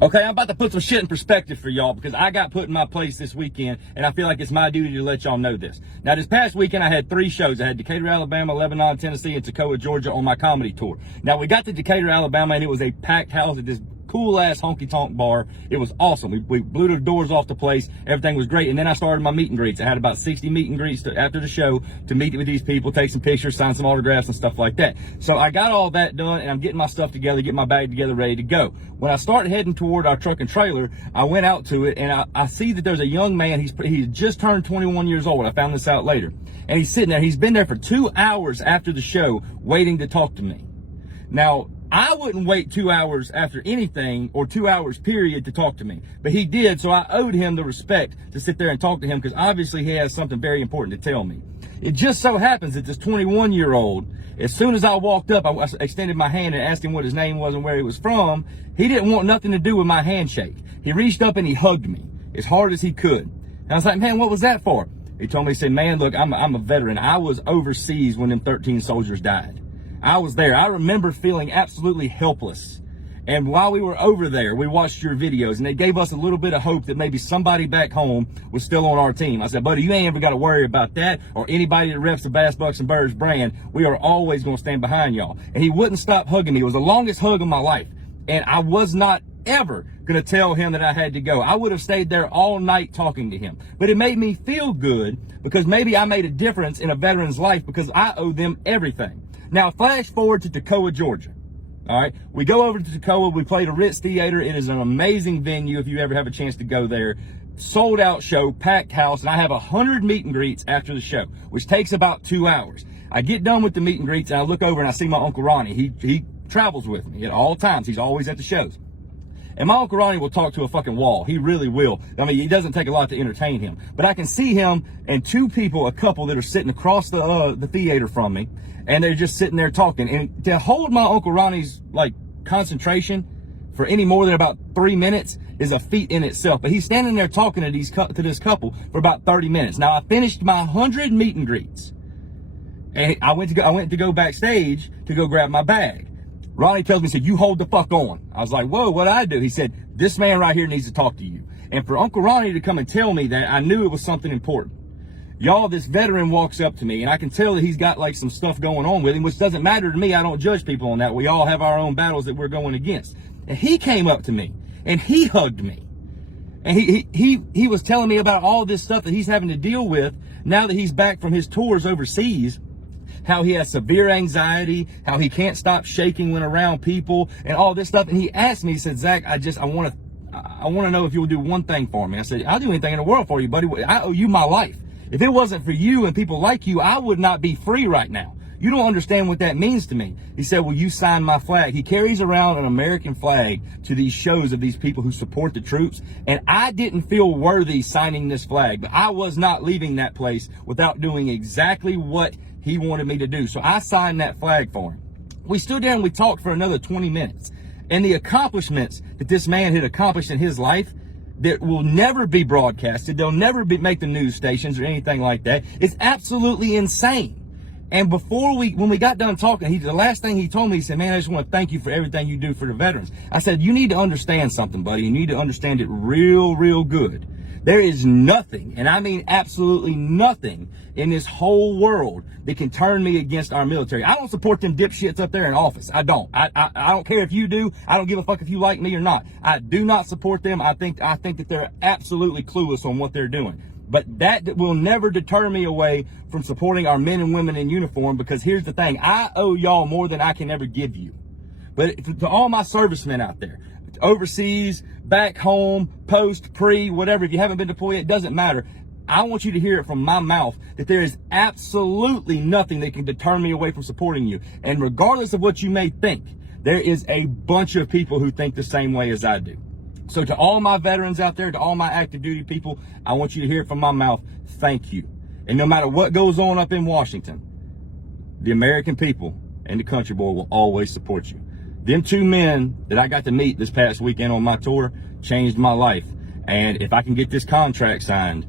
Okay, I'm about to put some shit in perspective for y'all because I got put in my place this weekend and I feel like it's my duty to let y'all know this. Now, this past weekend, I had 3 shows. I had Decatur, Alabama, Lebanon, Tennessee, and Toccoa, Georgia on my comedy tour. Now, we got to Decatur, Alabama, and it was a packed house at this cool-ass honky-tonk bar. It was awesome. We blew the doors off the place. Everything was great. And then I started my meet and greets. I had about 60 meet and greets after the show to meet with these people, take some pictures, sign some autographs and stuff like that. So I got all that done, and I'm getting my stuff together, getting my bag together, ready to go. When I started heading toward our truck and trailer, I went out to it, and I see that there's a young man. He's just turned 21 years old. I found this out later. And he's sitting there. He's been there for 2 hours after the show waiting to talk to me. Now, I wouldn't wait 2 hours after anything or 2 hours period to talk to me, but he did. So I owed him the respect to sit there and talk to him because obviously he has something very important to tell me. It just so happens that this 21-year-old, as soon as I walked up, I extended my hand and asked him what his name was and where he was from. He didn't want nothing to do with my handshake. He reached up and he hugged me as hard as he could. And I was like, man, what was that for? He told me, he said, man, look, I'm a veteran. I was overseas when them 13 soldiers died. I was there. I remember feeling absolutely helpless. And while we were over there, we watched your videos, and it gave us a little bit of hope that maybe somebody back home was still on our team. I said, buddy, you ain't ever got to worry about that or anybody that reps the Bass, Bucks, and Birds brand. We are always going to stand behind y'all. And he wouldn't stop hugging me. It was the longest hug of my life. And I was not ever going to tell him that I had to go. I would have stayed there all night talking to him. But it made me feel good because maybe I made a difference in a veteran's life because I owe them everything. Now, flash forward to Toccoa, Georgia. All right, we go over to Toccoa. We play the Ritz Theater. It is an amazing venue if you ever have a chance to go there. Sold out show, packed house, and I have 100 meet and greets after the show, which takes about 2 hours. I get done with the meet and greets, and I look over and I see my Uncle Ronnie. He travels with me at all times. He's always at the shows. And my Uncle Ronnie will talk to a fucking wall. He really will. I mean, it doesn't take a lot to entertain him. But I can see him and 2 people, a couple that are sitting across the theater from me, and they're just sitting there talking. And to hold my Uncle Ronnie's, like, concentration for any more than about 3 minutes is a feat in itself. But he's standing there talking to this couple for about 30 minutes. Now, I finished my 100 meet and greets. And I went to go backstage to go grab my bag. Ronnie tells me, he said, you hold the fuck on. I was like, whoa, what'd I do? He said, this man right here needs to talk to you. And for Uncle Ronnie to come and tell me that, I knew it was something important. Y'all, this veteran walks up to me, and I can tell that he's got like some stuff going on with him, which doesn't matter to me. I don't judge people on that. We all have our own battles that we're going against. And he came up to me, and he hugged me. And he was telling me about all this stuff that he's having to deal with now that he's back from his tours overseas. How he has severe anxiety, how he can't stop shaking when around people, and all this stuff. And he asked me, he said, Zach, I want to know if you'll do one thing for me. I said, I'll do anything in the world for you, buddy. I owe you my life. If it wasn't for you and people like you, I would not be free right now. You don't understand what that means to me. He said, will you sign my flag? He carries around an American flag to these shows of these people who support the troops. And I didn't feel worthy signing this flag, but I was not leaving that place without doing exactly what he wanted me to do. So I signed that flag for him. We stood there and we talked for another 20 minutes. And the accomplishments that this man had accomplished in his life that will never be broadcasted, they'll never make the news stations or anything like that. It's absolutely insane. And when we got done talking, the last thing he told me, he said, man, I just want to thank you for everything you do for the veterans. I said, you need to understand something, buddy. You need to understand it real, real good. There is nothing, and I mean absolutely nothing, in this whole world that can turn me against our military. I don't support them dipshits up there in office. I don't. I don't care if you do. I don't give a fuck if you like me or not. I do not support them. I think that they're absolutely clueless on what they're doing. But that will never deter me away from supporting our men and women in uniform, because here's the thing. I owe y'all more than I can ever give you. But to all my servicemen out there, overseas, back home, post, pre, whatever, if you haven't been deployed, it doesn't matter. I want you to hear it from my mouth that there is absolutely nothing that can deter me away from supporting you. And regardless of what you may think, there is a bunch of people who think the same way as I do. So to all my veterans out there, to all my active duty people, I want you to hear it from my mouth. Thank you. And no matter what goes on up in Washington, the American people and the country boy will always support you. Them 2 men that I got to meet this past weekend on my tour changed my life. And if I can get this contract signed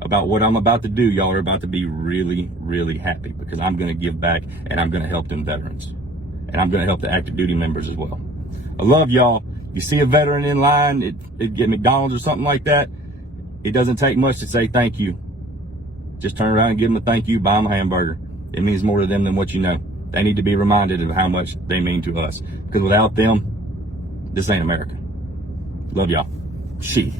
about what I'm about to do, y'all are about to be really, really happy, because I'm going to give back and I'm going to help them veterans. And I'm going to help the active duty members as well. I love y'all. you see a veteran in line at McDonald's or something like that, it doesn't take much to say thank you. Just turn around and give them a thank you, buy them a hamburger. It means more to them than what you know. They need to be reminded of how much they mean to us. Because without them, this ain't America. Love y'all. She.